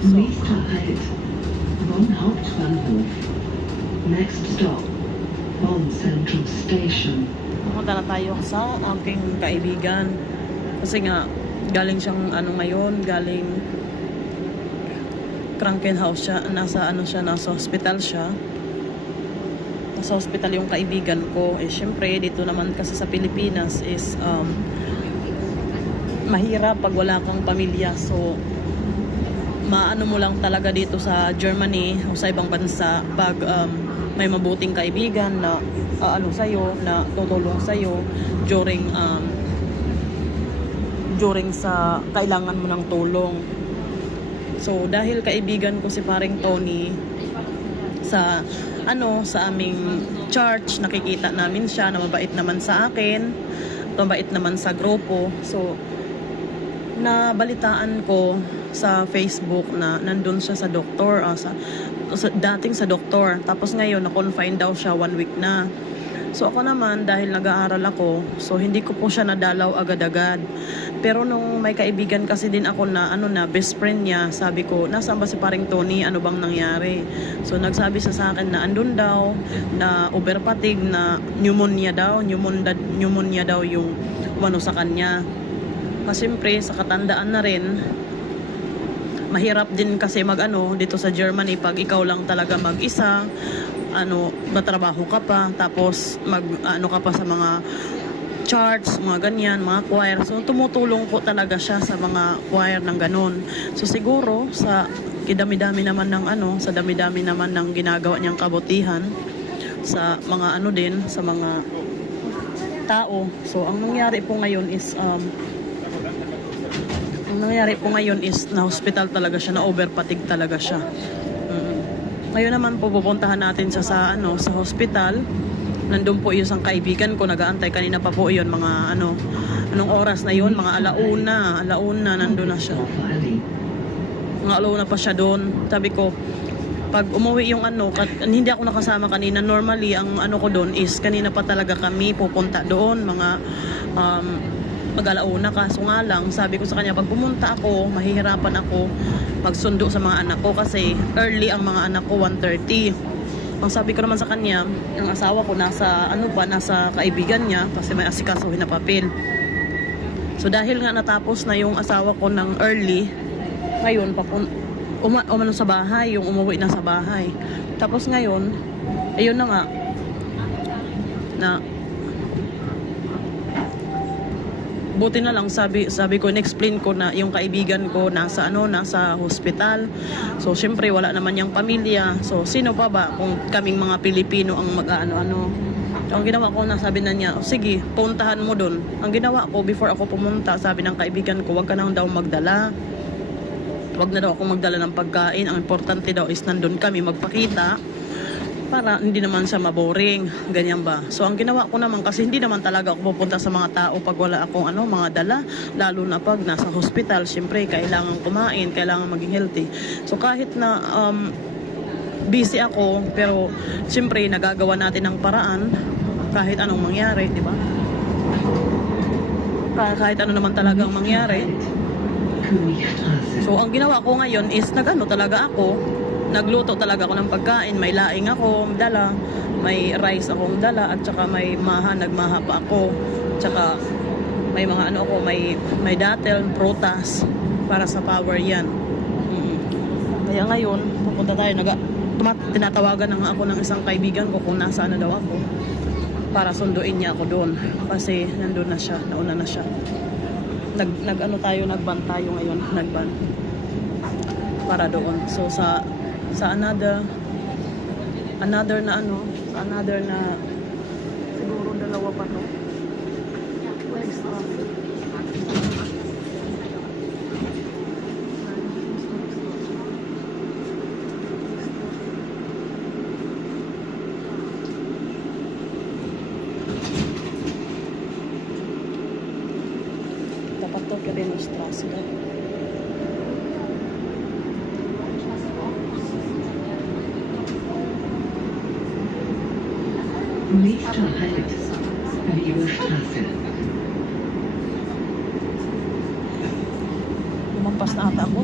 So, Nächster Halt. Bonn Hauptbahnhof. Next stop. Bonn Central Station. pumunta na tayo sa aking kaibigan. Kasi nga, galing siyang ngayon, galing Krankenhaus siya, nasa hospital siya. Nasa hospital yung kaibigan ko. Syempre, dito naman kasi sa Pilipinas is mahirap pag wala kang pamilya. So, maano mo lang talaga dito sa Germany o sa ibang bansa pag may mabuting kaibigan na sa'yo, na tutulong sa'yo during sa kailangan mo ng tulong. So, dahil kaibigan ko si paring Tony sa aming church, nakikita namin siya na mabait naman sa akin, mabait naman sa grupo. So, nabalitaan ko sa Facebook na nandun siya sa doktor, dating sa doktor. Tapos ngayon, na-confine daw siya 1 week na. So ako naman, dahil nag-aaral ako, so hindi ko po siya nadalaw agad-agad. Pero nung may kaibigan kasi din ako na best friend niya, sabi ko, nasaan ba si paring Tony? Ano bang nangyari? So nagsabi siya sa akin na andun daw, na overfatigue, na pneumonia daw yung sa kanya. Kasi siyempre, sa katandaan na rin, mahirap din kasi dito sa Germany pag ikaw lang talaga mag-isa, matrabaho ka pa, tapos ka pa sa mga church, mga ganyan, mga choir. So tumutulong po talaga siya sa mga choir ng ganon. So siguro sa dami-dami naman ng ginagawa niyang kabutihan sa mga sa mga tao. So ang nangyari po ngayon is na hospital talaga siya, na overfatigue talaga siya. Ngayon naman po pupuntahan natin siya sa hospital. Nandun po yung isang kaibigan ko, nag-aantay kanina pa po yun, mga anong oras na yun, mga alauna nandun na siya. Mga alauna pa siya doon. Sabi ko, pag umuwi yung hindi ako nakasama kanina, normally ang ko doon is kanina pa talaga kami pupunta doon, mga mag-alauna. Kaso nga lang, sabi ko sa kanya, pag pumunta ako, mahihirapan ako magsundo sa mga anak ko kasi early ang mga anak ko, 1:30. Ang sabi ko naman sa kanya, ang asawa ko nasa nasa kaibigan niya kasi may asikasuhin na papel. So dahil nga natapos na yung asawa ko ng early, ngayon umano sa bahay, yung umuwi na sa bahay. Tapos ngayon, ayun na nga, na buti na lang sabi ko, in-explain ko na yung kaibigan ko nasa hospital. So syempre wala naman yung pamilya. So sino pa ba kung kaming mga Pilipino ang So, ang ginawa ko, nasabi na niya, sige, puntahan mo doon. Ang ginawa ko, before ako pumunta, sabi ng kaibigan ko, wag ka na daw magdala. Wag na daw ako magdala ng pagkain. Ang importante daw is nandun kami magpakita para hindi naman siya maboring, ganyan ba. So ang ginawa ko naman, kasi hindi naman talaga ako pupunta sa mga tao pag wala akong mga dala, lalo na pag nasa hospital. Syempre kailangan kumain, kailangan maging healthy. So kahit na busy ako, pero syempre nagagawa natin ng paraan kahit anong mangyari, di ba? Kahit ano naman talagang mangyari. So ang ginawa ko ngayon is talaga ako, nagluto talaga ako ng pagkain. May laing ako dala, may rice akong dala, at saka may nagmaha pa ako, tsaka may mga may datel, prutas para sa power yan. Kaya ngayon pupunta tayo, tinatawagan na nga ako ng isang kaibigan ko kung nasaan na daw ako para sunduin niya ako doon kasi nandun na siya, nauna na siya. Nagban tayo ngayon, para doon. So sa another na siguro dalawa pa to. Dapat to ka rin Straße. Nächster Halt, Liebestraße. Lumampas na ata ako.